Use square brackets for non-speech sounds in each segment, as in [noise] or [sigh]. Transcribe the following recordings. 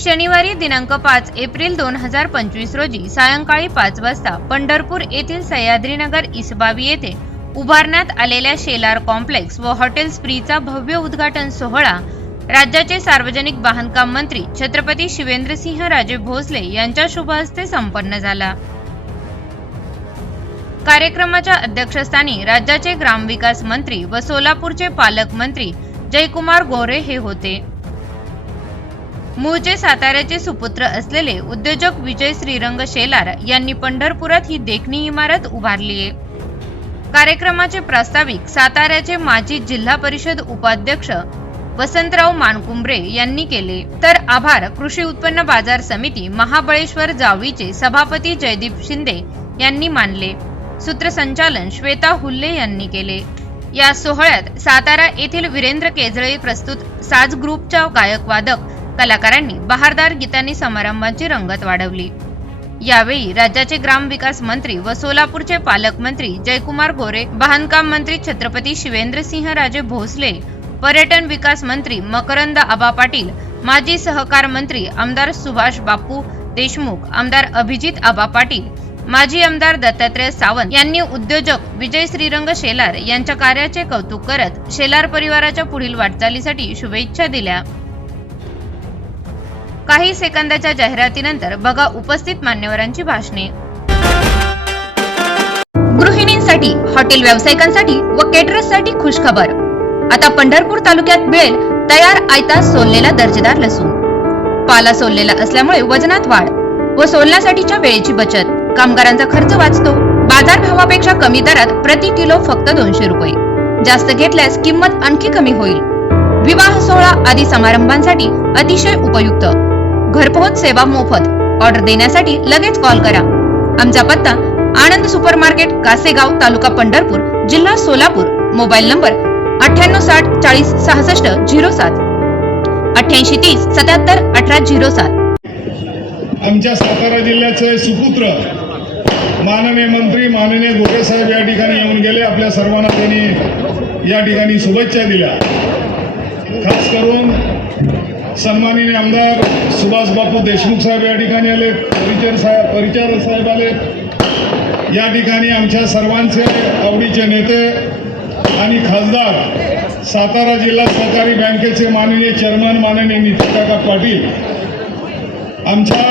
शनिवारी दिनांक पाच एप्रिल दोन हजार पंचवीस रोजी सायंकाळी पाच वाजता पंढरपूर येथील सह्याद्रीनगर इसबावी येथे उभारण्यात आलेल्या शेलार कॉम्प्लेक्स व हॉटेल स्प्रीचा भव्य उद्घाटन सोहळा राज्याचे सार्वजनिक बांधकाम मंत्री छत्रपती शिवेंद्रसिंह राजे भोसले यांच्या शुभहस्ते संपन्न झाला. कार्यक्रमाच्या अध्यक्षस्थानी राज्याचे ग्रामविकास मंत्री व सोलापूरचे पालकमंत्री जयकुमार गोरे हे होते. मूळचे साताऱ्याचे सुपुत्र असलेले उद्योजक विजय श्रीरंग शेलार यांनी पंढरपुरात ही देखणी इमारत उभारली आहे. कार्यक्रमाचे प्रास्ताविक साताऱ्याचे माजी जिल्हा परिषद उपाध्यक्ष वसंतराव मानकुंबरे यांनी केले. तर आभार कृषी उत्पन्न बाजार समिती महाबळेश्वर जावळीचे सभापती जयदीप शिंदे यांनी मानले. सूत्रसंचालन श्वेता हुल्ले यांनी केले. या सोहळ्यात सातारा येथील वीरेंद्र केजळे प्रस्तुत साज ग्रुपच्या गायक वादक कलाकारांनी बहारदार गीतांनी समारंभाची रंगत वाढवली. यावेळी राज्याचे ग्रामविकास मंत्री व सोलापूरचे पालकमंत्री जयकुमार गोरे बांधकाम मंत्री छत्रपती शिवेंद्रसिंह राजे भोसले पर्यटन विकास मंत्री मकरंद आबा पाटील माजी सहकार मंत्री आमदार सुभाष बापू देशमुख आमदार अभिजित आबा पाटील माजी आमदार दत्तात्रय सावंत यांनी उद्योजक विजय श्रीरंग शेलार यांच्या कार्याचे कौतुक करत शेलार परिवाराच्या पुढील वाटचालीसाठी शुभेच्छा दिल्या. काही सेकंदाच्या जाहिरातीनंतर बघा उपस्थित मान्यवरांची भाषणे. गृहिणींसाठी हॉटेल व्यावसायिकांसाठी व केटरर्ससाठी खुशखबर. आता पंढरपूर तालुक्यात मिळेल तयार आयता सोललेला दर्जेदार लसूण. पाला सोललेला असल्यामुळे वजनात वाढ व सोलण्यासाठीच्या वेळेची बचत. कामगारांचा खर्च वाचतो. बाजार भावापेक्षा कमी दरात प्रति किलो फक्त दोनशे रुपये. जास्त घेतल्यास किंमत आणखी कमी होईल. विवाह सोहळा आदी समारंभांसाठी अतिशय उपयुक्त. घरपोहोच सेवा मोफत. ऑर्डर देण्यासाठी लगेच कॉल करा. आमचा पत्ता आनंद सुपर मार्केट कासेगाव तालुका पंढरपूर जिल्हा सोलापूर. मोबाईल नंबर अठ्ठ्याण्णव साठ चाळीस सहासष्ट झिरो सात. अठ्ठ्याऐंशी तीस सत्याहत्तर अठरा झिरो सात. आमच्या सातारा जिल्ह्याचे सुपुत्र माननीय मंत्री माननीय गोरे साहेब या ठिकाणी येऊन गेले. आपल्या सर्वांना त्यांनी या ठिकाणी शुभेच्छा दिल्या. खास करून सन्माननीय आमदार सुभाष बापू देशमुख साहेब या ठिकाणी आले परिचर साहेब परिचार साहेब आले. या ठिकाणी आमच्या सर्वांचे आवडीचे नेते आणि खासदार सातारा जिल्हा सहकारी बँकेचे माननीय चेअरमन माननीय नितीन काका पाटील आमच्या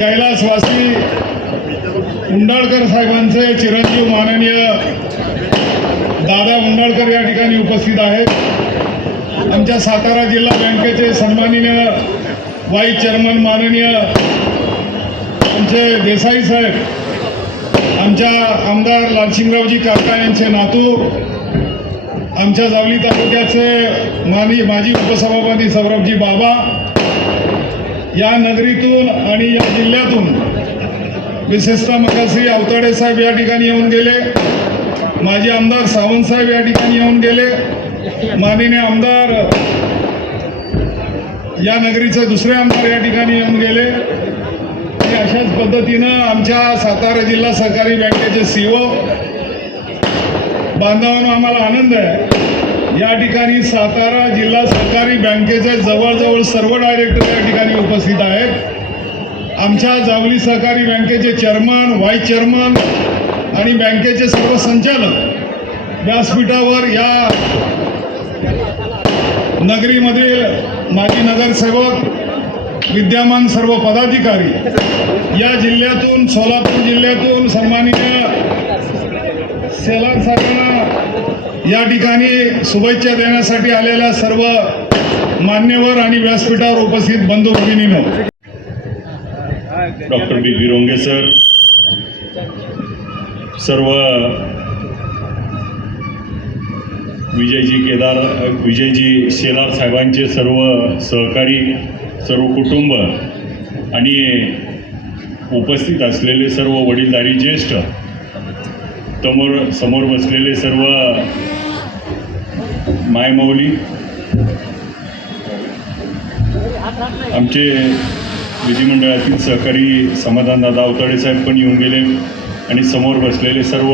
कैलासवासी उंडाळकर साहेबांचे चिरंजीव माननीय दादा उंडाळकर या ठिकाणी उपस्थित आहेत. आमच्या सातारा जिल्हा बँकेचे सन्माननीय वाईस चेअरमन माननीय आमचे देसाई साहेब आमच्या आमदार लालसिंगरावजी काका यांचे नातू आमच्या जावली तालुक्याचे मानी माजी उपसभापती सौरभजी बाबा या नगरीतून आणि या जिल्ह्यातून विशेषतः मकाश्री अवताडे साहेब या ठिकाणी येऊन गेले. माजी आमदार सावंत साहेब या ठिकाणी येऊन गेले. माननीय आमदार या नगरीचे दुसरे आमदार या ठिकाणी येऊन गेले. आणि अशाच पद्धतीनं आमच्या सातारा जिल्हा सहकारी बँकेचे सीओ बांधवांना आम्हाला आनंद आहे. या ठिकाणी सातारा जिल्हा सहकारी बँकेचे जवळजवळ सर्व डायरेक्टर या ठिकाणी उपस्थित आहेत. आमच्या जावली सहकारी बँकेचे चेअरमन व्हाईस चेअरमन आणि बँकेचे सर्व संचालक व्यासपीठावर या नगरीमधील माजी नगरसेवक विद्यमान सर्व पदाधिकारी या जिल्ह्यातून सोलापूर जिल्ह्यातून सन्माननीय सेलार साहेबांना या ठिकाणी शुभेच्छा देण्यासाठी आलेल्या सर्व मान्यवर आणि व्यासपीठावर उपस्थित बंधू भगिनीनो. डॉक्टर बी बी रोंगे सर सर्व विजयजी केदार विजयजी शेलार साहेबांचे सर्व सहकारी सर्व कुटुंब आणि उपस्थित असलेले सर्व वडीलधारी ज्येष्ठ समोर समोर बसलेले सर्व मायमौली आमचे विधिमंडळातील सहकारी समाधानदादा अवतडे साहेब पण येऊन गेले आणि समोर बसलेले सर्व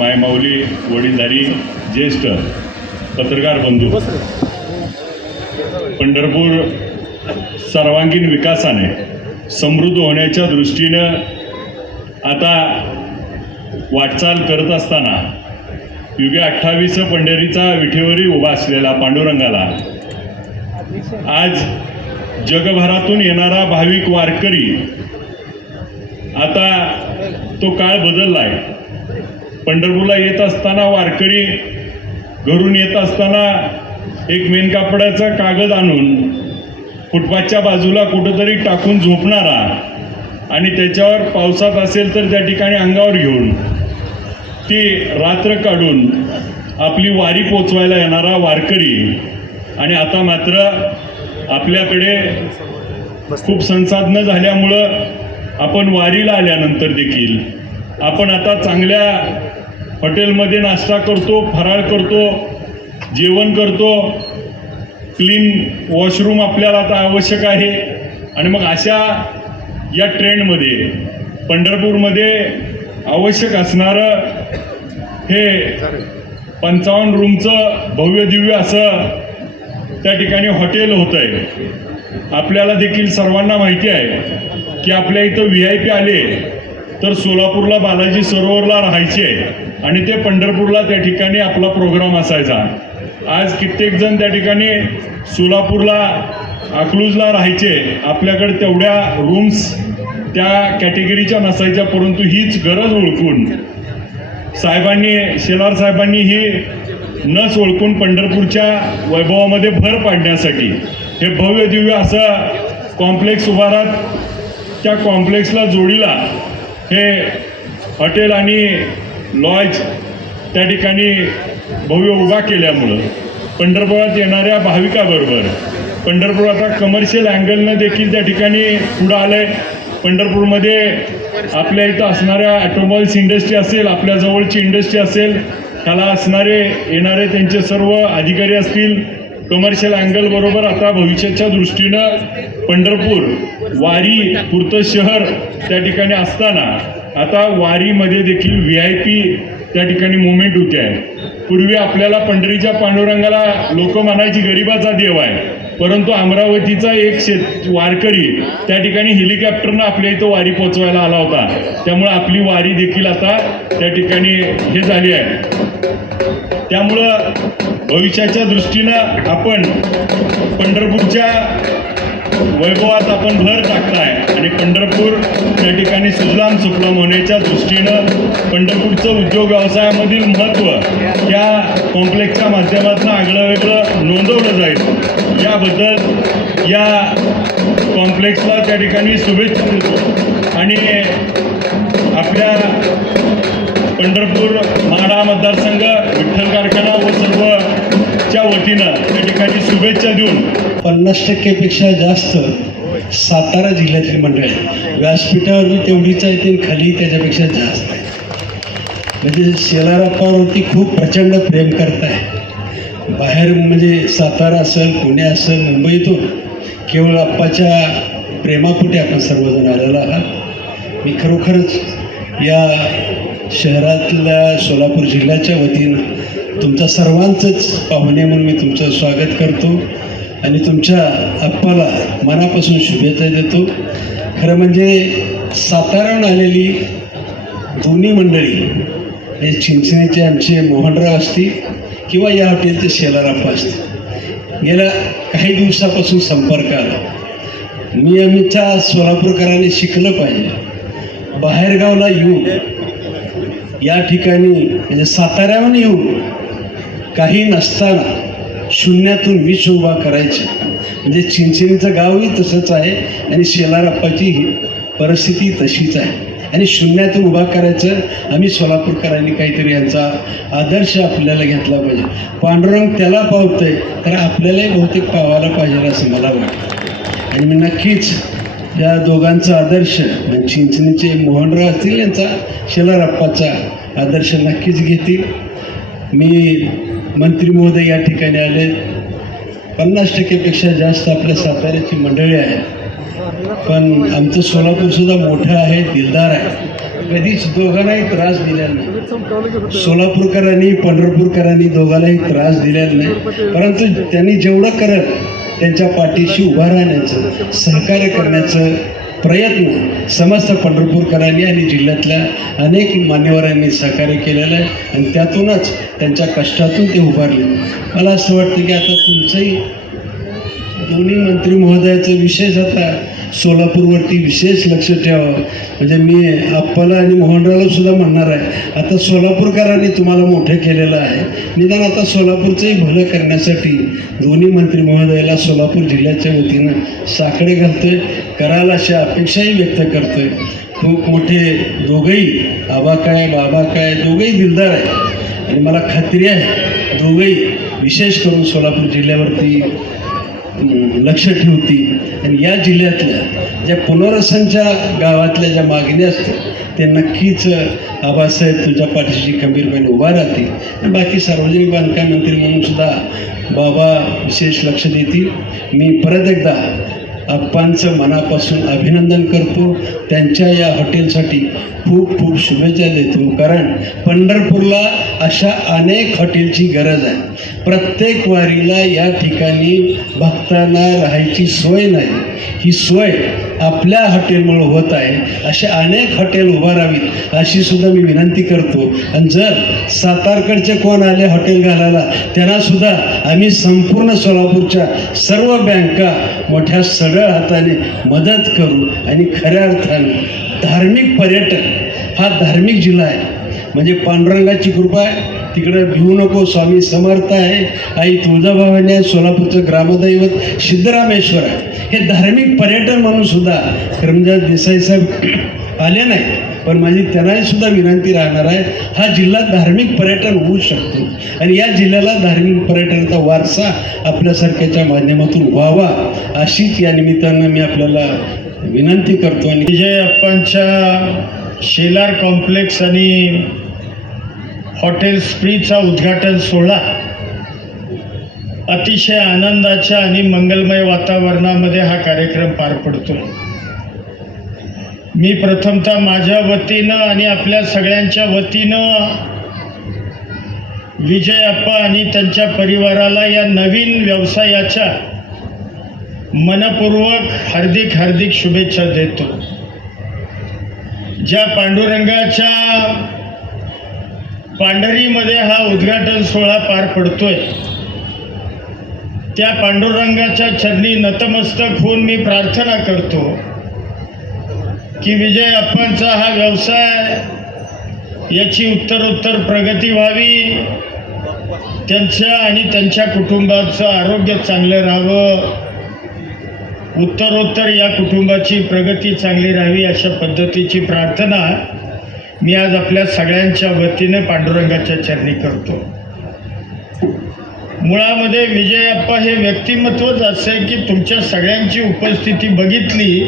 मायमाऊली वडीलधारी ज्येष्ठ पत्रकार बंधू. पंढरपूर सर्वांगीण विकासाने समृद्ध होण्याच्या दृष्टीनं आता वाटचाल करत असताना युगे अठ्ठावीस पंढरीचा विठेवरी उभा असलेला पांडुरंगाला आज जगभरातून येणारा भाविक वारकरी आता तो काळ बदलला आहे पंढरपूरला येत असताना वारकरी घरून येत असताना एक मेनकापडाचा कागद आणून फुटपाथच्या बाजूला कुठंतरी टाकून झोपणारा आणि त्याच्यावर पावसात असेल तर त्या ठिकाणी अंगावर घेऊन ती रात्र काढून आपली वारी पोचवायला येणारा वारकरी. आणि आता मात्र आपल्याकडे खूप संसाधनं झाल्यामुळं आपण वारीला आल्यानंतर देखील. आपण आता चांगल्या हॉटेलमध्ये नाश्ता करतो फराळ करतो जेवण करतो. क्लीन वॉशरूम आपल्याला आता आवश्यक आहे. आणि मग अशा या ट्रेंडमध्ये पंढरपूरमध्ये आवश्यक असणारं हे पंचावन्न रूमचं भव्य दिव्य असं त्या ठिकाणी हॉटेल होतं आहे आपल्याला देखील सर्वांना माहिती आहे की आपल्या इथं व्ही आय पी आले तर सोलापूरला बालाजी सरोवरला राहायचे. आहे आणि ते पंढरपूरला त्या ठिकाणी आपला प्रोग्राम असायचा. आज कित्येक जण त्या ठिकाणी सोलापूरला अकलूजला राहायचे. आपल्याकडे तेवढ्या रूम्स त्या कॅटेगरीच्या नसायच्या परंतु हीच गरज ओळखून साहेबांनी शेलार साहेबांनी ही नस ओळखून पंढरपूरच्या वैभवामध्ये भर पाडण्यासाठी. हे भव्य दिव्य असं कॉम्प्लेक्स उभारात त्या कॉम्प्लेक्सला जोडीला हे हॉटेल आणि लॉज त्या ठिकाणी भव्य उभा केल्यामुळं पंढरपुरात येणाऱ्या भाविकाबरोबर पंढरपूर आता कमर्शियल अँगलनं देखील त्या ठिकाणी पुढं आलं आहे पंढरपूरमध्ये आपल्या इथं असणाऱ्या ॲटोमॉल्स इंडस्ट्री असेल आपल्या जवळची इंडस्ट्री असेल त्याला असणारे येणारे त्यांचे सर्व अधिकारी असतील. कमर्शियल अँगलबरोबर आता भविष्याच्या दृष्टीनं पंढरपूर वारी पुरतं शहर त्या ठिकाणी असताना आता वारीमध्ये देखील व्ही आय पी त्या ठिकाणी मुवमेंट होते आहे. पूर्वी आपल्याला पंढरीच्या पांडुरंगाला लोक म्हणायची गरिबाचा देव आहे. परंतु अमरावतीचा एक शेत वारकरी त्या ठिकाणी हेलिकॉप्टरनं आपल्या इथं वारी पोचवायला आला होता. त्यामुळं आपली वारी देखील आता त्या ठिकाणी हे झाली आहे. त्यामुळं भविष्याच्या दृष्टीनं आपण पंढरपूरच्या वैभवात आपण भर टाकताय. आणि पंढरपूर त्या ठिकाणी सुजलाम सुफलाम होण्याच्या दृष्टीनं पंढरपूरचं उद्योग व्यवसायामधील महत्त्व या कॉम्प्लेक्सच्या माध्यमातून आगळं वेगळं नोंदवलं जाईल. याबद्दल या कॉम्प्लेक्सला त्या ठिकाणी शुभेच्छा देतो. आणि आपल्या पंढरपूर माढा मतदारसंघ विठ्ठल कारखाना व सर्वच्या वतीनं त्या ठिकाणी शुभेच्छा देऊन पन्नास टक्केपेक्षा जास्त सातारा जिल्ह्यातील मंडळ आहे व्यासपीठावर तेवढीच आहे ते खाली त्याच्यापेक्षा जास्त आहे. म्हणजे शेलारापावरती खूप प्रचंड प्रेम करताय बाहेर म्हणजे सातारा असेल पुणे असेल मुंबईतून केवळ अप्पाच्या प्रेमापुटे आपण सर्वजण आलेला आहात. मी खरोखरच या शहरातल्या सोलापूर जिल्ह्याच्या वतीनं तुमच्या सर्वांचंच पाहुणे म्हणून मी तुमचं स्वागत करतो आणि तुमच्या अप्पाला मनापासून शुभेच्छा देतो. खरं म्हणजे साताऱ्याहून आलेली दोन्ही मंडळी हे चिंचणीचे आमचे मोहनराव असतील किंवा या हॉटेलचे शेलाराप्पा असतील. गेल्या काही दिवसापासून संपर्क आला. मी आमच्या सोलापूरकरांनी शिकलं पाहिजे. बाहेरगावला येऊन या ठिकाणी म्हणजे साताऱ्याहून येऊन काही नसताना शून्यातून विष उभा करायचे. म्हणजे चिंचणीचं गावही तसंच आहे आणि शेलारप्पाची ही परिस्थिती तशीच आहे. आणि शून्यातून उभा करायचं आम्ही सोलापूरकरांनी काहीतरी यांचा आदर्श आपल्याला घेतला पाहिजे. पांडुरंग त्याला पावतंय तर आपल्यालाही बहुतेक पावायला पाहिजे असं मला वाटतं. आणि मी नक्कीच या दोघांचा आदर्श म्हणजे चिंचणीचे मोहनराव असतील यांचा शेलारप्पाचा आदर्श नक्कीच घेतील. मी मंत्री महोदय या ठिकाणी आले. पन्नास टक्केपेक्षा जास्त आपल्या साताऱ्याची मंडळी आहेत. पण आमचं सोलापूरसुद्धा मोठं आहे दिलदार आहे. कधीच दोघांनाही त्रास दिलेला नाही. सोलापूरकरांनी पंढरपूरकरांनी दोघांनाही त्रास दिलेला नाही. परंतु त्यांनी जेवढं करत त्यांच्या पाठीशी उभा राहण्याचं सहकार्य करण्याचं प्रयत्न समस्त पंढरपूरकरांनी आणि जिल्ह्यातल्या अनेक मान्यवरांनी सहकार्य केलेलं आहे आणि त्यातूनच त्यांच्या कष्टातून ते उभारले. मला असं वाटतं की आता तुमचंही दोन्ही मंत्री महोदयाचं विशेष आता सोलापूरवरती विशेष लक्ष ठेवावं म्हणजे मी आप्पाला आणि मोहनरावला सुद्धा म्हणणार आहे आता सोलापूरकरांनी तुम्हाला मोठं केलेलं आहे. निदान आता सोलापूरचंही भलं करण्यासाठी दोन्ही मंत्री महोदयाला सोलापूर जिल्ह्याच्या वतीनं साकडे घालतोय कराल अशा अपेक्षाही व्यक्त करतोय. खूप मोठे दोघंही आबा काय बाबा काय दोघंही दिलदार आहे आणि मला खात्री आहे दोघंही विशेष करून सोलापूर जिल्ह्यावरती लक्ष ठेवतील आणि या जिल्ह्यातल्या ज्या पुनर्वसनच्या गावातल्या ज्या मागण्या असतात ते नक्कीच आबासाहेब तुझ्या पाठीशी खंबीरपणे उभा राहतील. आणि बाकी सार्वजनिक बांधकाम मंत्री म्हणून सुद्धा बाबा विशेष लक्ष देतील. मी परत एकदा अप्पांचं मनापासून अभिनंदन करतो. त्यांच्या या हॉटेलसाठी खूप खूप शुभेच्छा देतो. कारण पंढरपूरला अशा अनेक हॉटेलची गरज आहे. प्रत्येक वारीला या ठिकाणी भक्तांना राहायची सोय नाही. ही सोय आपल्या हॉटेलमुळे होत आहे असे अनेक हॉटेल उभारावीत अशी सुद्धा मी विनंती करतो. आणि जर सातारकडचे कोण आले हॉटेल घालायला त्यांना सुद्धा आम्ही संपूर्ण सोलापूरच्या सर्व बँका मोठ्या सगळ्या हाताने मदत करू आणि खऱ्या अर्थाने धार्मिक पर्यटन हा धार्मिक जिल्हा आहे. म्हणजे पांडुरंगाची कृपा आहे तिकडं भिवू नको स्वामी समर्थ आहे. आई तुळजाभवानी आहे सोलापूरचं ग्रामदैवत सिद्धरामेश्वर आहे. हे धार्मिक पर्यटन म्हणून सुद्धा करमजात देसाई साहेब [clears throat] आले नाही पण माझी त्यांनाही सुद्धा विनंती राहणार आहे हा जिल्हा धार्मिक पर्यटन होऊ शकतो. आणि या जिल्ह्याला धार्मिक पर्यटनाचा वारसा आपल्यासारख्याच्या माध्यमातून व्हावा अशीच या निमित्तानं मी आपल्याला विनंती करतो. आणि विजय अप्पांच्या शेलार कॉम्प्लेक्स आणि हॉटेल स्प्रीचा उद्घाटन सोहळा. अतिशय आनंदाच्या आणि मंगलमय वातावरणामध्ये हा कार्यक्रम पार पडतो. मी प्रथमतः माझ्या वतीनं आणि आपल्या सगळ्यांच्या वतीनं विजय अप्पा आणि त्यांच्या परिवाराला या नवीन व्यवसायाच्या मनपूर्वक हार्दिक हार्दिक शुभेच्छा देतो. ज्या पांडुरंगाच्या पांढरीमध्ये हा उद्घाटन सोहळा पार पडतोय. त्या पांडुरंगाच्या चरणी नतमस्तक होऊन मी प्रार्थना करतो की विजय अप्पांचा हा व्यवसाय याची उत्तरोत्तर प्रगती व्हावी. त्यांच्या आणि त्यांच्या कुटुंबाचं आरोग्य चांगलं राहावं. उत्तरोत्तर या कुटुंबाची प्रगती चांगली राहावी अशा पद्धतीची प्रार्थना मी आज आपल्या सगळ्यांच्या वतीने पांडुरंगाच्या चरणी करतो. मुळामध्ये विजयप्पा हे व्यक्तिमत्वच असं आहे की तुमच्या सगळ्यांची उपस्थिती बघितली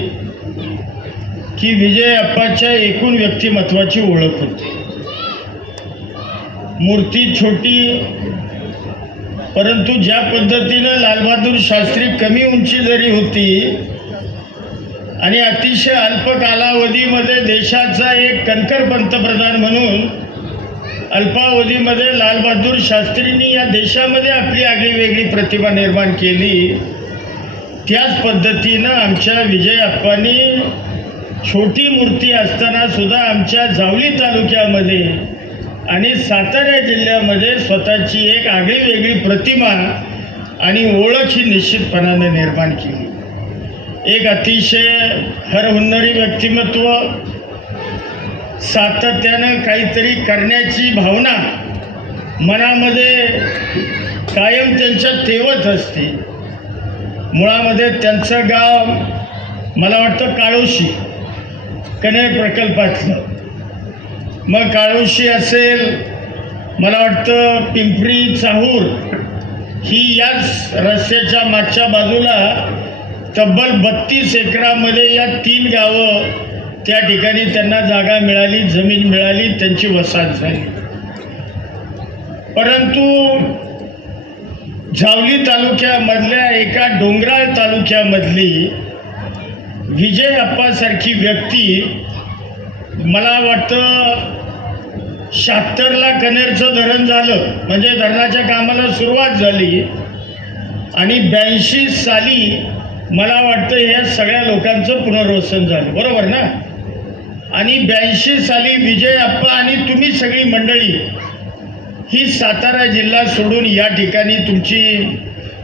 की विजयप्पाच्या एकूण व्यक्तिमत्वाची ओळख होती. मूर्ती छोटी परंतु ज्या पद्धतीनं लालबहादूर शास्त्री कमी उंची जरी होती आणि अतिशय अल्प कालावधीमध्ये देशाचा एक कणकर पंतप्रधान म्हणून अल्पावधीमध्ये लालबहादूर शास्त्रींनी या देशामध्ये आपली आगळी वेगळी प्रतिभा निर्माण केली. त्याच पद्धतीनं आमच्या विजय अप्पांनी छोटी मूर्ती असताना सुद्धा आमच्या जावली तालुक्यामध्ये आणि सातारा जिल्ह्यामध्ये स्वतःची एक आगळी वेगळी प्रतिमा आणि ओळख ही निश्चितपणाने निर्माण केली. एक अतिशय हरहुन्नरी व्यक्तिमत्व सातत्यानं काहीतरी करण्याची भावना मनामध्ये कायम त्यांच्या तेवत असते. मुळामध्ये त्यांचं गाव मला वाटतं काळोशी कनेर प्रकल्पातलं. मग काळोशी असेल मला वाटतं पिंपरी चाहूर ही याच रस्त्याच्या मागच्या बाजूला तब्बल बत्तीस एकरामध्ये या तीन गावं त्या ठिकाणी त्यांना जागा मिळाली जमीन मिळाली त्यांची वसाहत झाली. परंतु जावली तालुक्यामधल्या एका डोंगराळ तालुक्यामधली विजय अप्पासारखी व्यक्ती मला वाटतं शहात्तरला कनेरचं धरण झालं. म्हणजे धरणाच्या कामाला सुरुवात झाली आणि ब्याऐंशी साली मला वाटतं ह्या सगळ्या लोकांचं पुनर्वसन झालं. बरोबर ना? आणि ब्याऐंशी साली विजय अप्पा आणि तुम्ही सगळी मंडळी ही सातारा जिल्हा सोडून या ठिकाणी तुमची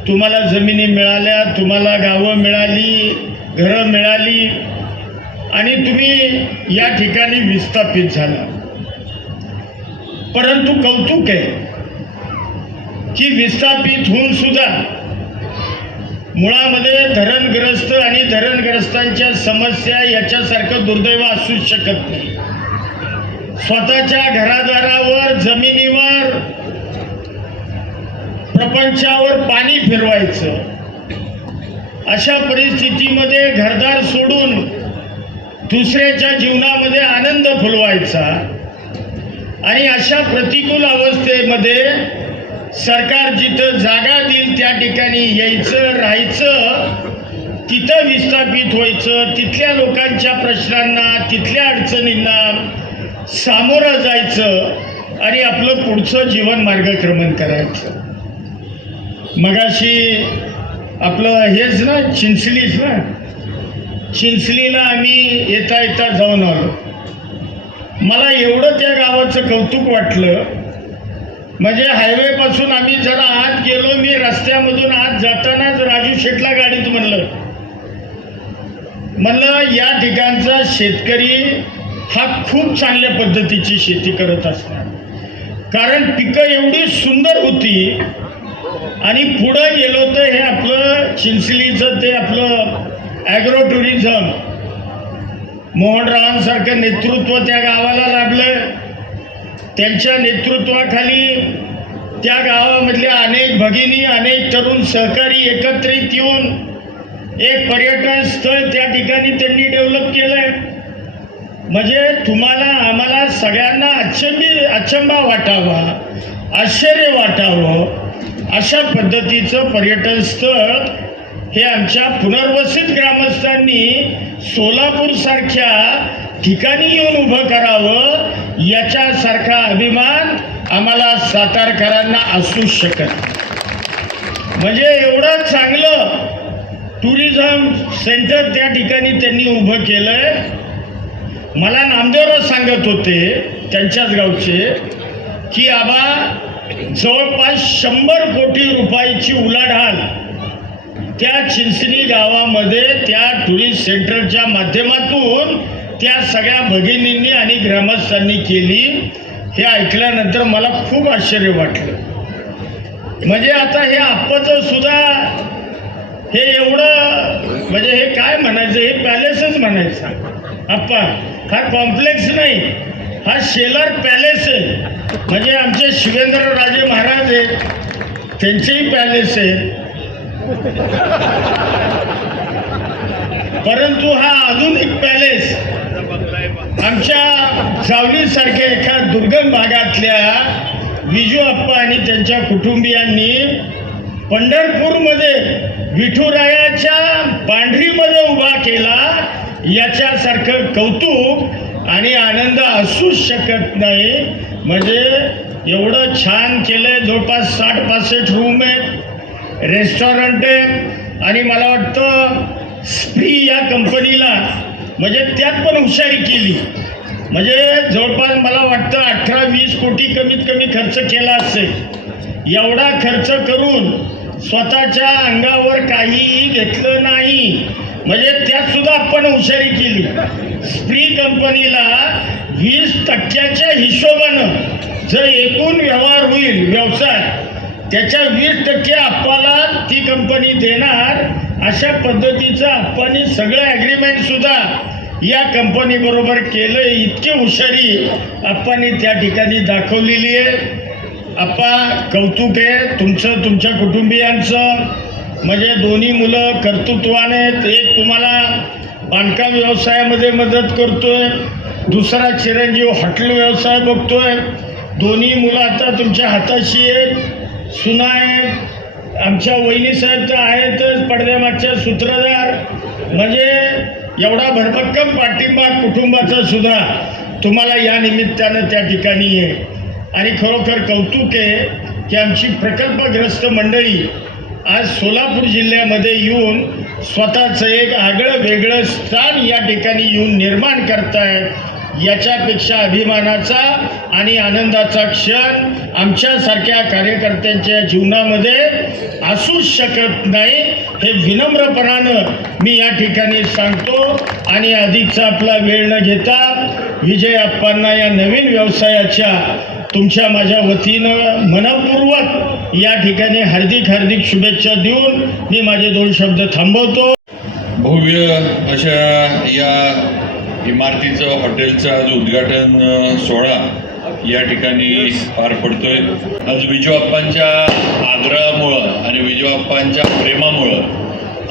तुम्हाला जमिनी मिळाल्या तुम्हाला गावं मिळाली घरं मिळाली आणि तुम्ही या ठिकाणी विस्थापित झाला. परंतु कौतुक आहे की विस्थापित होऊन सुद्धा मुळामध्ये धरणग्रस्त आणि धरणग्रस्तांच्या समस्या याच्यासारखं दुर्दैव असूच शकत नाही. स्वतःच्या घरादारावर जमिनीवर प्रपंचावर पाणी फिरवायचं. अशा परिस्थितीमध्ये घरदार सोडून दुसऱ्याच्या जीवनामध्ये आनंद फुलवायचा. आणि अशा प्रतिकूल अवस्थेमध्ये सरकार जिथं जागा देईल त्या ठिकाणी यायचं राहायचं तिथं विस्थापित व्हायचं तिथल्या लोकांच्या प्रश्नांना तिथल्या अडचणींना सामोरं जायचं आणि आपलं पुढचं जीवन मार्गक्रमण करायचं. मगाशी आपलं हेच ना चिंचलीच ना? चिंचलीला आम्ही येता येता जाऊन आलो. मला एवढं त्या गावाचं कौतुक वाटलं म्हणजे हायवेपासून आम्ही जरा आत गेलो मी रस्त्यामधून आत जातानाच राजू शेटला गाडीत म्हणलं. म्हणलं या ठिकाणचा शेतकरी हा खूप चांगल्या पद्धतीची शेती करत असणार. कारण पिकं एवढी सुंदर होती आणि पुढं गेलो तर हे आपलं चिंचलीचं ते आपलं ॲग्रो टुरिझम मोहनरावांसारखं नेतृत्व त्या गावाला लाभलं. त्यांच्या नेतृत्वाखाली त्या गावामधल्या अनेक भगिनी अनेक तरुण सहकारी एकत्रित येऊन एक पर्यटन स्थळ त्या ठिकाणी त्यांनी डेव्हलप केलंय. म्हणजे तुम्हाला आम्हाला सगळ्यांना अचंबी अचंबा वाटावा आश्चर्य वाटावं अशा पद्धतीचं पर्यटन स्थळ हे आमच्या पुनर्वसित ग्रामस्थांनी सोलापूरसारख्या ठिकाणी येऊन उभं करावं याच्यासारखा अभिमान आम्हाला सातारकरांना असू शकत म्हणजे एवढं चांगलं टुरिझम सेंटर त्या ठिकाणी त्यांनी उभं केलंय. मला नामदेवराव सांगत होते त्यांच्याच गावचे की आबा जवळपास शंभर कोटी रुपयाची उलाढाल त्या चिंचणी गावामध्ये त्या टुरिस्ट सेंटरच्या माध्यमातून त्या सगळ्या भगिनींनी आणि ग्रामस्थांनी केली हे ऐकल्यानंतर मला खूप आश्चर्य वाटलं. म्हणजे आता हे आप्पाचं सुद्धा हे एवढं म्हणजे हे काय म्हणायचं? हे पॅलेसच म्हणायचं. आप्पा हा कॉम्प्लेक्स नाही. हा शेलार पॅलेस आहे. म्हणजे आमचे शिवेंद्रराजे महाराज आहेत. त्यांचेही पॅलेस आहे. परंतु हा अजून एक पॅलेस आमच्या सावलीसारख्या एका दुर्गम भागातल्या विजू अप्पा आणि त्यांच्या कुटुंबियांनी पंढरपूरमध्ये विठुरायाच्या पांढरीमध्ये उभा केला. याच्यासारखं कौतुक आणि आनंद असूच शकत नाही. म्हणजे एवढं छान केलंय. जवळपास साठ पासष्ट रूम आहेत. रेस्टॉरंट आहे. आणि मला वाटतं स्प्री या कंपनीला म्हणजे त्यात पण हुशारी केली. म्हणजे जवळपास मला वाटतं अठरा वीस कोटी कमीत कमी खर्च केला असेल. एवढा खर्च करून स्वतःच्या अंगावर काहीही घेतलं नाही. म्हणजे त्यात सुद्धा आपण हुशारी केली. स्प्री कंपनीला वीस टक्क्याच्या हिशोबानं जर एकूण व्यवहार होईल व्यवसाय त्याच्या वीस टक्के आपल्याला ती कंपनी देणार. अशा पद्धतीचं आपण सगळं ॲग्रीमेंट सुद्धा या कंपनी बरोबर केलं इतकी हुशारी आपण त्या ठिकाणी दाखवलेली आहे. आप्पा कौतुक आहे. तुमचं तुमच्या कुटुंबियांचं. म्हणजे दोन्ही मुलं कर्तृत्वाने एक तुम्हाला बांधकाम व्यवसायामध्ये मदत करतोय. दुसरा चिरंजीव हॉटेल व्यवसाय बघतोय. दोन्ही मुलं आता तुमच्या हाताशी आहेत. सुना आहेत. आमच्या वहिनी साहेब तर आहेतच पडद्यामागच्या सूत्रधार. म्हणजे एवढा भरभक्कम पाठिंबा कुटुंबाचा सुद्धा तुम्हाला या निमित्तानं त्या ठिकाणी आहे आणि खरोखर कौतुक आहे की आमची प्रकल्पग्रस्त मंडळी आज सोलापूर जिल्ह्यामध्ये येऊन स्वतःचं एक आगळं वेगळं स्थान या ठिकाणी येऊन निर्माण करतायत. याच्यापेक्षा अभिमानाचा आणि आनंदाचा क्षण आमच्यासारख्या कार्यकर्त्यांच्या जीवनामध्ये असूच शकत नाही हे विनम्रपणानं मी या ठिकाणी सांगतो. आणि अधिकचा आपला वेळ न घेता विजय अप्पांना या नवीन व्यवसायाच्या तुमच्या माझ्या वतीनं मनपूर्वक या ठिकाणी हार्दिक हार्दिक शुभेच्छा देऊन मी माझे दोन शब्द थांबवतो. भव्य अशा या इमारतीचं हॉटेलचं आज उद्घाटन सोहळा या ठिकाणी पार पडतोय. आज विजूआप्पांच्या आग्रहामुळं आणि विजूआप्पांच्या प्रेमामुळं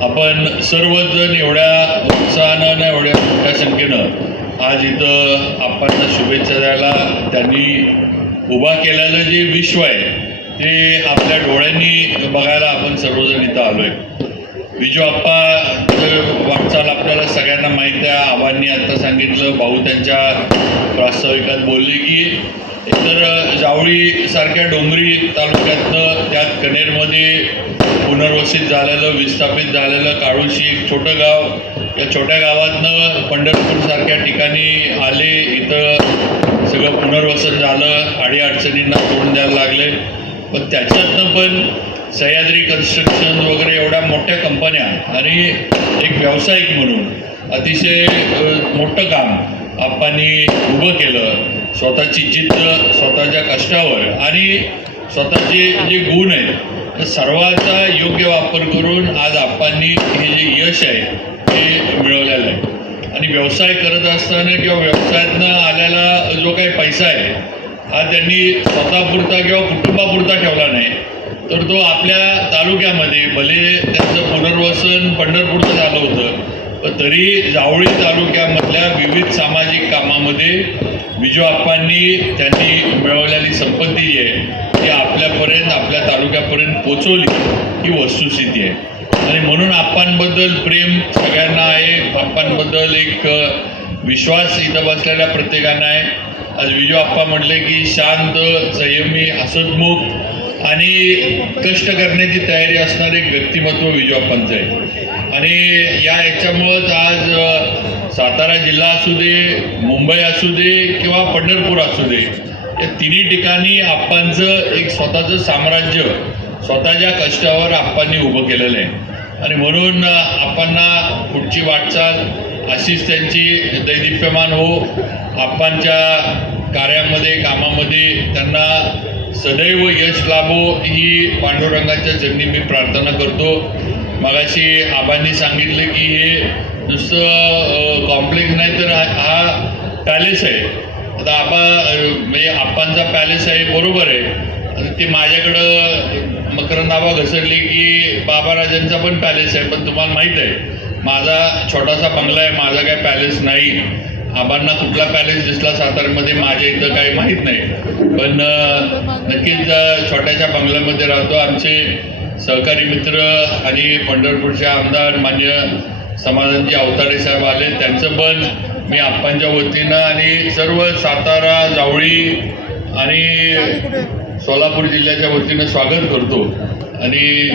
आपण सर्वजण एवढ्या उत्साहानं एवढ्या मोठ्या संख्येनं आज इथं आप्पांना शुभेच्छा द्यायला त्यांनी उभा केलेलं जे विश्व आहे ते आपल्या डोळ्यांनी बघायला आपण सर्वजण इथं आलोय. विजू आप्पा वाटचाल आपल्याला सगळ्यांना माहीत आहे. आबांनी आता सांगितलं भाऊ त्यांच्या प्रास्ताविकात बोलले की एकतर जावळी सारख्या डोंगरी तालुक्यातनं त्यात कनेरमध्ये पुनर्वसित झालेलं विस्थापित झालेलं काळूशी एक छोटं गाव या छोट्या गावातनं पंढरपूरसारख्या ठिकाणी आले इथं सगळं पुनर्वसन झालं अडीअडचणींना तोंड द्यायला लागले. पण त्याच्यातनं पण सह्याद्री कन्स्ट्रक्शन वगैरे एवढ्या मोठ्या कंपन्या आणि एक व्यावसायिक म्हणून अतिशय मोठं काम आप्पांनी उभं केलं. स्वतःची जिद्द स्वतःच्या कष्टावर. आणि स्वतःचे जे गुण आहेत त्या सर्वाचा योग्य वापर करून आज आप्पांनी हे जे यश आहे ते मिळवलेलं आहे. आणि व्यवसाय करत असताना किंवा व्यवसायातनं आलेला जो काही पैसा आहे हा त्यांनी स्वतःपुरता किंवा कुटुंबापुरता ठेवला नाही. तर तो आपल्या तालुक्यामध्ये भले त्यांचं पुनर्वसन पंढरपूरचं झालं होतं पण तरी जावळी तालुक्यामधल्या विविध सामाजिक कामामध्ये विजूआप्पांनी त्यांनी मिळवलेली संपत्ती जी आहे ती आपल्यापर्यंत आपल्या तालुक्यापर्यंत पोचवली ही वस्तुस्थिती आहे. आणि म्हणून आप्पांबद्दल प्रेम सगळ्यांना आहे आप्पांबद्दल एक विश्वास इथं बसलेल्या प्रत्येकांना आहे. आज विजू आप्पा म्हटले की शांत संयमी हसतमुख आणि कष्ट करण्याची तयारी असणारे एक व्यक्तिमत्व विजू आहे. आणि या याच्यामुळंच आज सातारा जिल्हा असू दे मुंबई असू दे किंवा पंढरपूर असू दे या तिन्ही ठिकाणी आप्पांचं एक स्वतःचं साम्राज्य स्वतःच्या कष्टावर आप्पांनी उभं केलेलं आहे. आणि म्हणून आप्पांना पुढची वाटचाल अशीच त्यांची दैदिप्यमान हो आप्पांच्या कार्यामध्ये कामामध्ये त्यांना सदैव यश लाभो ही पांडुरंगाच्या चरणी मी प्रार्थना करतो. मगाशी आबांनी सांगितले की हे नुसतं कॉम्प्लेक्स नाही तर हा- हा पॅलेस आहे. आता आबा म्हणजे आप्पांचा पॅलेस आहे बरोबर आहे. आता ते माझ्याकडं मकरंद आबा घसरली की बाबाराजांचा पण पॅलेस आहे पण तुम्हाला माहीत आहे माझा छोटासा बंगला आहे माझा काय पॅलेस नाही. आबांना कुठला पॅलेस दिसला सातारमध्ये माझ्या इथं काही माहीत नाही. पण नक्कीच छोट्याशा बंगल्यामध्ये राहतो. आमचे सहकारी मित्र आणि पंढरपूरचे आमदार मान्य समाधानजी अवतारे साहेब आले. त्यांचं पण मी आप्पांच्या वतीनं आणि सर्व सातारा जावळी आणि सोलापूर जिल्ह्याच्या वतीनं स्वागत करतो. आणि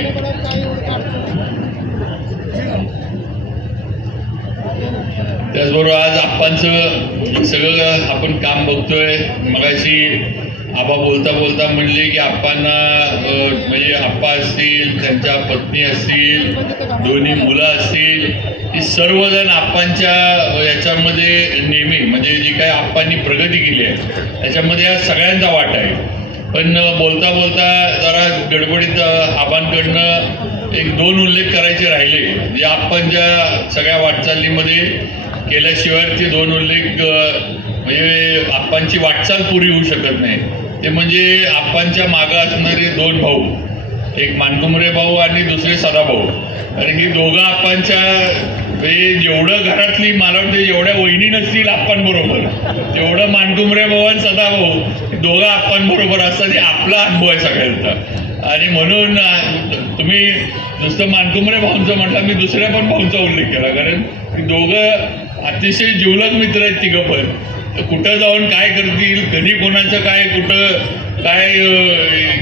त्याचबरोबर आज आप्पांचं सगळं आपण काम बघतोय. मगाशी आबा बोलता बोलता म्हणले की आप्पांना म्हणजे आप्पा असतील त्यांच्या पत्नी असतील दोन्ही मुलं असतील ही सर्वजण आप्पांच्या याच्यामध्ये नेहमी म्हणजे जी काही आप्पांनी प्रगती केली आहे त्याच्यामध्ये या सगळ्यांचा वाटा आहे. पण बोलता बोलता जरा गडबडीत आबांकडनं एक दोन उल्लेख करायचे राहिले. जे आप्पांच्या सगळ्या वाटचालीमध्ये केल्याशिवाय ते दोन उल्लेख म्हणजे आप्पांची वाटचाल पुरी होऊ शकत नाही. ते म्हणजे आप्पांच्या मागं असणारे दोन भाऊ एक मानकुमरे भाऊ आणि दुसरे सदाभाऊ आणि ही दोघं आप्पांच्या जेवढं घरातली मला वाटतं जेवढ्या वहिनी नसतील आप्पांबरोबर. तेवढं मानकुमरे भाऊ आणि सदाभाऊ दोघं आप्पांबरोबर असतात हे आपला अनुभव आहे सगळ्यांचा. आणि म्हणून तुम्ही नुसतं मानकुमरे भाऊंचं म्हटलं मी दुसऱ्या पण भाऊंचा उल्लेख केला. कारण दोघं अतिशय जिवलग मित्र आहेत तिघं पण. तर कुठं जाऊन काय करतील कधी कोणाचं काय कुठं काय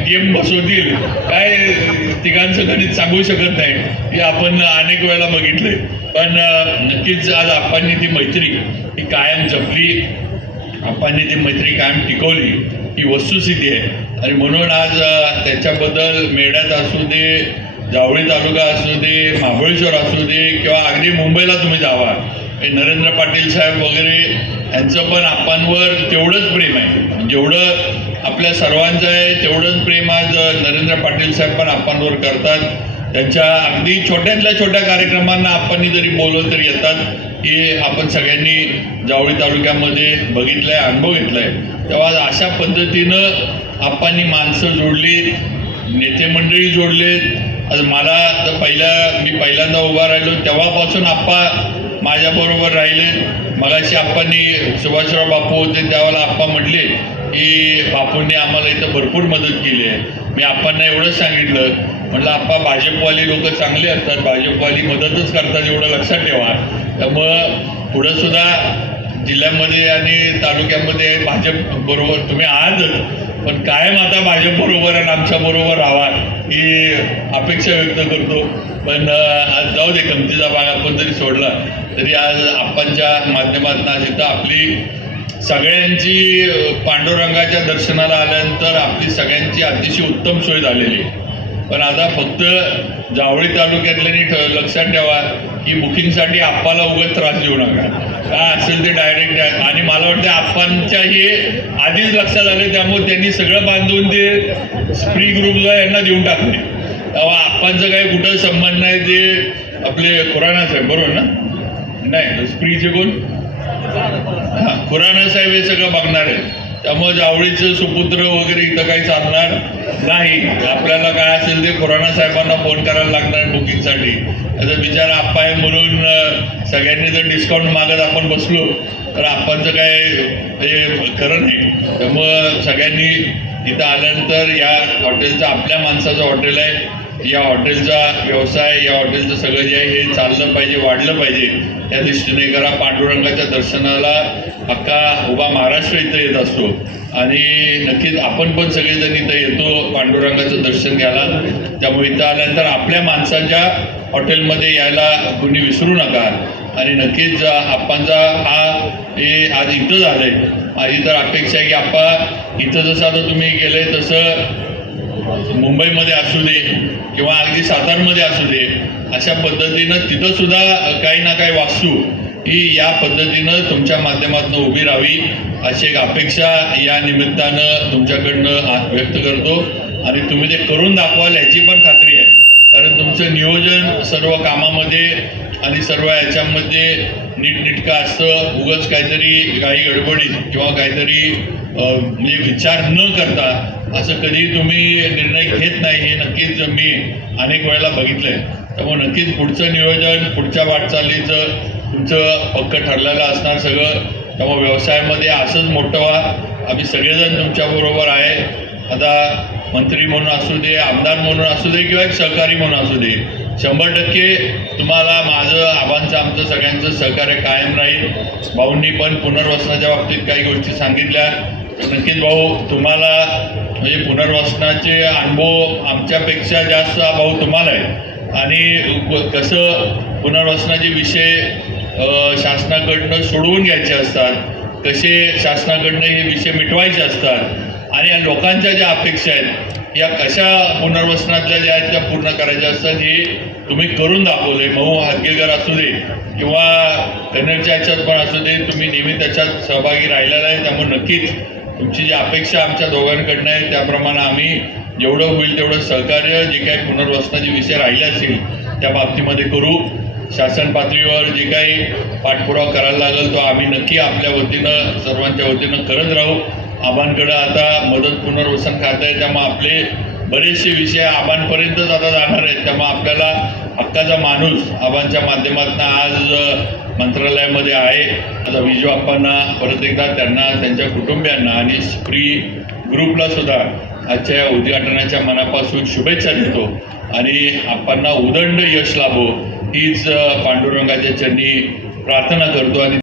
गेम बसवतील काय तिघांचं गणित सांगू शकत नाही. हे आपण अनेक वेळेला बघितलंय पण नक्कीच आज आप्पांनी ती मैत्री ही कायम जपली. आप्पांनी ती मैत्री कायम टिकवली. ही वस्तुस्थिती आहे. आणि म्हणून आज त्याच्याबद्दल मेढ्यात असू दे जावळी तालुका असू दे महाबळेश्वर असू दे किंवा अगदी मुंबईला तुम्ही जावा. नरेंद्र पाटील साहेब वगैरे यांचं पण आप्पांवर तेवढंच प्रेम आहे. जेवढं आपल्या सर्वांचं आहे तेवढंच प्रेम आज नरेंद्र पाटील साहेब पण आप्पांवर करतात. त्यांच्या अगदी छोट्यातल्या छोट्या कार्यक्रमांना आपण जरी बोलवलं तरी येतात. हे आपण सगळ्यांनी जावळी तालुक्यामध्ये बघितलं आहे अनुभव घेतला आहे तेव्हा अशा पद्धतीनं आप्पांनी माणसं जोडली नेते मंडळी जोडले आज मला तर पहिल्या मी पहिल्यांदा उभा राहिलो. तेव्हापासून आप्पा माझ्याबरोबर राहिले. मगाशी आप्पांनी सुभाषराव बापू होते त्यावेळेला आप्पा म्हटले की बापूंनी आम्हाला इथं भरपूर मदत केली आहे. मी आप्पांना एवढंच सांगितलं. म्हटलं आप्पा भाजपवाली लोक चांगले असतात. भाजपवाली मदतच करतात एवढं लक्षात ठेवा. त्यामुळं पुढं सुद्धा जिल्ह्यामध्ये आणि तालुक्यामध्ये भाजप बरोबर तुम्ही आहातच. पण कायम आता भाजप बरोबर आणि आमच्या बरोबर राहा ही अपेक्षा व्यक्त करतो. पण आज जाऊ दे गमतीचा भाग आपण जरी सोडला तरी आज आपणच्या माध्यमातून आज इथं आपली सगळ्यांची पांडुरंगाच्या दर्शनाला आल्यानंतर आपली सगळ्यांची अतिशय उत्तम सोय झालेली. आहे पण आता फक्त जावळी तालुक्यातल्यानी ठ- लक्षात ठेवा की बुकिंगसाठी आप्पाला उगत त्रास देऊ नका. काय असेल ते डायरेक्ट आणि मला वाटतं आप्पांच्या हे आधीच लक्षात आले त्यामुळे त्यांनी सगळं बांधून ते स्प्री ग्रुपला यांना देऊन टाकले. तेव्हा आप्पांचं काही कुठं संबंध नाही ते आपले खुराना साहेब बरोबर ना? नाही स्प्रीचे कोण? हां खुराना साहेब हे सगळं बघणार आहे त्यामुळे जावळीचं सुपुत्र वगैरे इथं काही चालणार नाही. आपल्याला काय असेल ते खुराना साहेबांना फोन करायला लागणार बुकिंगसाठी. आता बिचारा आप्पा आहे म्हणून सगळ्यांनी जर डिस्काउंट मागत आपण बसलो तर आप्पांचं काय हे खरं नाही. त्यामुळं सगळ्यांनी इथं आल्यानंतर या हॉटेलचं आपल्या माणसाचं हॉटेल आहे. या हॉटेलचा व्यवसाय या हॉटेलचं सगळं जे आहे हे चाललं पाहिजे वाढलं पाहिजे. या दृष्टीने करा पांडुरंगाच्या दर्शनाला अख्खा उभा महाराष्ट्र इथं येत असतो. आणि नक्कीच आपण पण सगळेजण इथं येतो पांडुरंगाचं दर्शन घ्यायला. त्यामुळे इथं आल्यानंतर आपल्या माणसाच्या हॉटेलमध्ये यायला कुणी विसरू नका. आणि नक्कीच आप्पांचा हा हे आज इथं झालंय. माझी तर अपेक्षा आहे की आप्पा इथं जसं आता तुम्ही गेले तसं मुंबईमध्ये असू दे किंवा अगदी सातारमध्ये असू दे अशा पद्धतीनं तिथं सुद्धा काही ना काही वास्तू ही या पद्धतीनं तुमच्या माध्यमातून उभी राहावी अशी एक अपेक्षा या निमित्तानं तुमच्याकडनं व्यक्त करतो. आणि तुम्ही ते करून दाखवाल याची पण खात्री आहे. कारण तुमचं नियोजन सर्व कामामध्ये आणि सर्व याच्यामध्ये नीटनेटकं असतं उगच काहीतरी काही गडबडीत किंवा काहीतरी म्हणजे विचार न करता असं कधी तुम्ही निर्णय घेत नाही हे नक्कीच मी अनेक वेळेला बघितलंय. त्यामुळे नक्कीच पुढचं नियोजन पुढच्या वाटचालीचं तुमचं पक्क ठरलेलं असणार सगळं. त्यामुळे व्यवसायामध्ये असंच मोठं व्हा. आम्ही सगळेजण तुमच्याबरोबर आहे. आता मंत्री म्हणून असू दे आमदार म्हणून असू दे किंवा एक सहकारी म्हणून असू दे शंभर टक्के तुम्हाला माझं आबांचं आमचं सगळ्यांचं सहकार्य कायम राहील. भाऊंनी पण पुनर्वसनाच्या बाबतीत काही गोष्टी सांगितल्या. नक्कीच भाऊ तुम्हाला म्हणजे पुनर्वसनाचे अनुभव आमच्यापेक्षा जास्त भाऊ तुम्हाला आहे आणि कसं पुनर्वसनाचे विषय शासनाकडनं सोडवून घ्यायचे असतात कसे शासनाकडनं हे विषय मिटवायचे असतात. आणि या लोकांच्या ज्या अपेक्षा आहेत या कशा पुनर्वसनातल्या ज्या आहेत त्या पूर्ण करायच्या असतात हे तुम्ही करून दाखवले मऊ हातगेकर असू दे किंवा कन्नडच्या ह्याच्यात पण असू दे तुम्ही नेहमी त्याच्यात सहभागी राहिलेला आहे त्यामुळे नक्कीच तुमची जी अपेक्षा आमच्या दोघांकडनं आहे त्याप्रमाणे आम्ही जेवढं होईल तेवढं सहकार्य जे काही पुनर्वसनाचे विषय राहिले असतील त्या बाबतीमध्ये करू. शासन पातळीवर जे काही पाठपुरावा करायला लागेल तो आम्ही नक्की आपल्या वतीनं सर्वांच्या वतीनं करत राहू. आबांकडं आता मदत पुनर्वसन खातं आहे त्यामुळे आपले बरेचसे विषय आबांपर्यंतच आता जाणार आहेत. त्यामुळे आपल्याला हक्काचा माणूस आबांच्या माध्यमातून आज मंत्रालयामध्ये आहे. आता विजूआप्पांना परत एकदा त्यांना त्यांच्या कुटुंबियांना आणि स्त्री ग्रुपला सुद्धा आजच्या उद्घाटनाच्या मनापासून शुभेच्छा देतो. आणि आप्पांना उदंड यश लाभो हीच पांडुरंगाच्या चरणी प्रार्थना करतो. आणि